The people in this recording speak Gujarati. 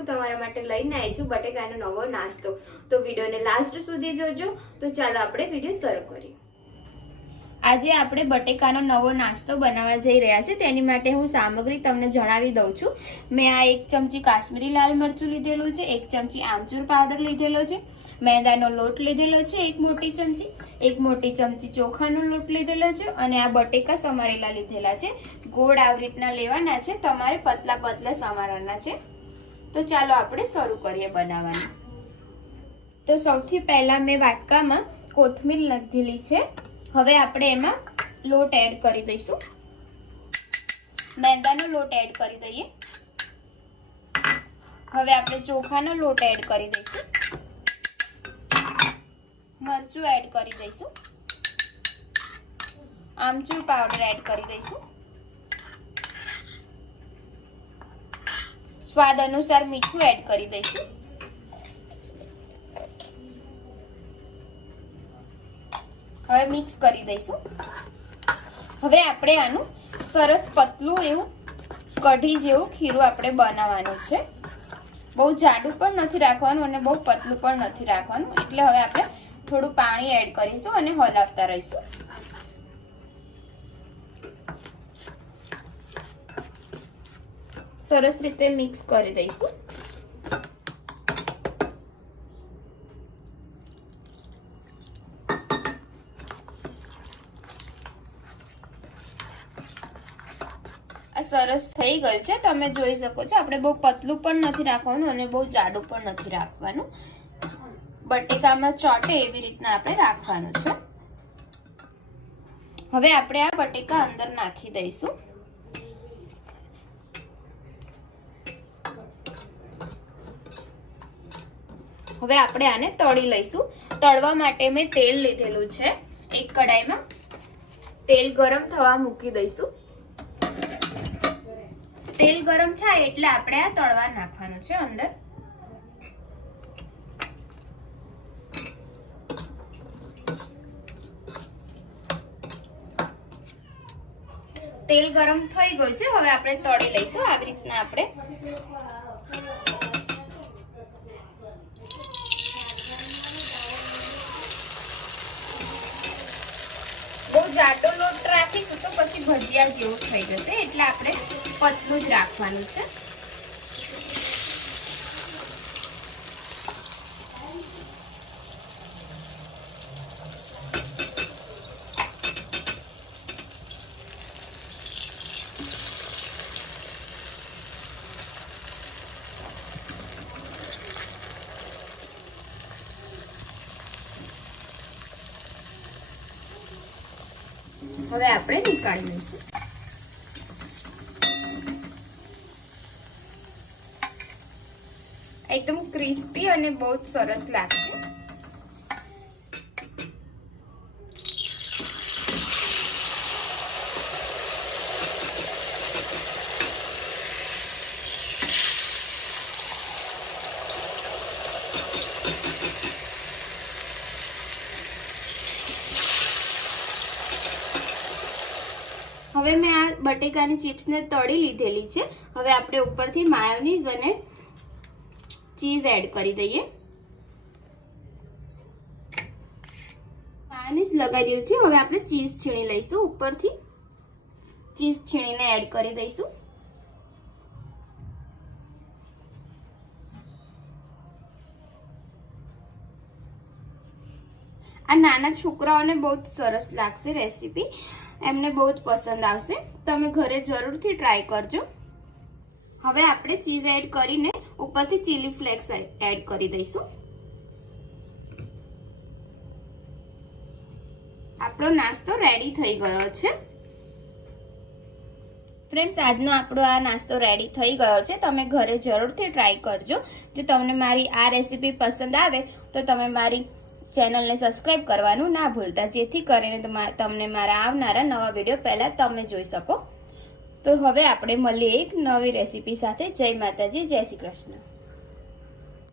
હું તમારા માટે લઈને આવી છું બટેકાનો નવો નાસ્તો। તો વિડીયોને લાસ્ટ સુધી જોજો। તો ચાલો આપણે વિડીયો શરૂ કરીએ। આજે આપણે બટેકાનો નવો નાસ્તો બનાવવા જઈ રહ્યા છે। તેની માટે હું સામગ્રી તમને જણાવી દઉં છું। મેં આ 1 ચમચી કાશ્મીરી લાલ મરચું લીધેલું છે, 1 ચમચી આમચૂર પાવડર લીધેલો છે, मैदाનો લોટ લીધેલો છે 1 મોટી ચમચી, 1 મોટી ચમચી ચોખાનો લોટ લીધેલો છે અને આ બટેકા સમારેલા લીધેલા છે। ગોળ આવી રીતના લેવાના છે, તમારે પતલા પતલા સમારવાના છે। તો ચાલો આપણે શરૂ કરીએ બનાવવાનું। તો સૌથી પહેલા મેં વાટકામાં કોથમીર લીધેલી છે। હવે આપણે એમાં લોટ એડ કરી દઈશું। મેંદાનો લોટ એડ કરી દઈએ। હવે આપણે ચોખાનો લોટ એડ કરી દઈશું, મરચું એડ કરી દઈશું, આમચૂર પાવડર એડ કરી દઈશું, સ્વાદ અનુસાર મીઠું એડ કરી દઈશું। હવે મિક્સ કરી દઈશું। હવે આપણે આનું સરસ પતલું એવું કઢી જેવું ખીરું આપણે બનાવવાનું છે। બહુ જાડું પણ નથી રાખવાનું અને બહુ પતલું પણ નથી રાખવાનું, એટલે હવે આપણે થોડું પાણી એડ કરીશું અને હલાવતા રહીશું। સરસ રીતે મિક્સ કરી દઈશું। આ સરસ થઈ ગયું છે, તમે જોઈ શકો છો। આપણે બહુ પતલું પણ નથી રાખવાનું અને બહુ જાડું પણ નથી રાખવાનું, બટેકામાં ચોટે એવી રીતના આપણે રાખવાનું છે। હવે આપણે આ બટેકા અંદર નાખી દઈશું। હવે આપણે આને તળી લઈશું। તળવા માટે મેં તેલ લીધેલું છે। એક કડાઈમાં તેલ ગરમ થવા મૂકી દઈશું। તેલ ગરમ થાય એટલે આપણે આ તળવા નાખવાનું છે અંદર। તેલ ગરમ થઈ ગયું છે, હવે આપણે તળી લઈશું આવી રીતના। આપણે બહુ જાડો લોટ રાખીશું તો પછી ભજીયા જેવું થઈ જશે, એટલે આપણે પતલું જ રાખવાનું છે। હવે આપણે નીકાળી લઈશું। એકદમ ક્રિસ્પી અને બહુ જ સરસ લાગશે। હવે મેં આ બટેકાની ચિપ્સને તળી લીધેલી છે। હવે આપણે ઉપરથી માયોનીઝ અને ચીઝ એડ કરી દઈએ। માયોનીઝ લગાવી દીધું છે, હવે આપણે ચીઝ છીણી લઈશું। ઉપરથી ચીઝ છીણીને એડ કરી દઈશું। આ નાના છોકરાઓને બહુ જ સરસ લાગશે રેસીપી, એમને બહુ જ પસંદ આવશે। તમે ઘરે જરૂરથી ટ્રાય કરજો। હવે આપણે ચીઝ એડ કરીને ઉપરથી ચીલી ફ્લેક્સ એડ કરી દઈશું। આપણો નાસ્તો રેડી થઈ ગયો છે। ફ્રેન્ડ્સ, આજનો આપણો આ નાસ્તો રેડી થઈ ગયો છે। તમે ઘરે જરૂરથી ટ્રાય કરજો। જો તમને મારી આ રેસીપી પસંદ આવે તો તમે મારી ચેનલને સબસ્ક્રાઇબ કરવાનું ના ભૂલતા, જેથી કરીને તમને મારા આવનારા નવા વિડીયો પહેલા તમે જોઈ શકો। તો હવે આપણે મળીએ એક નવી રેસીપી સાથે। જય માતાજી, જય શ્રી કૃષ્ણ।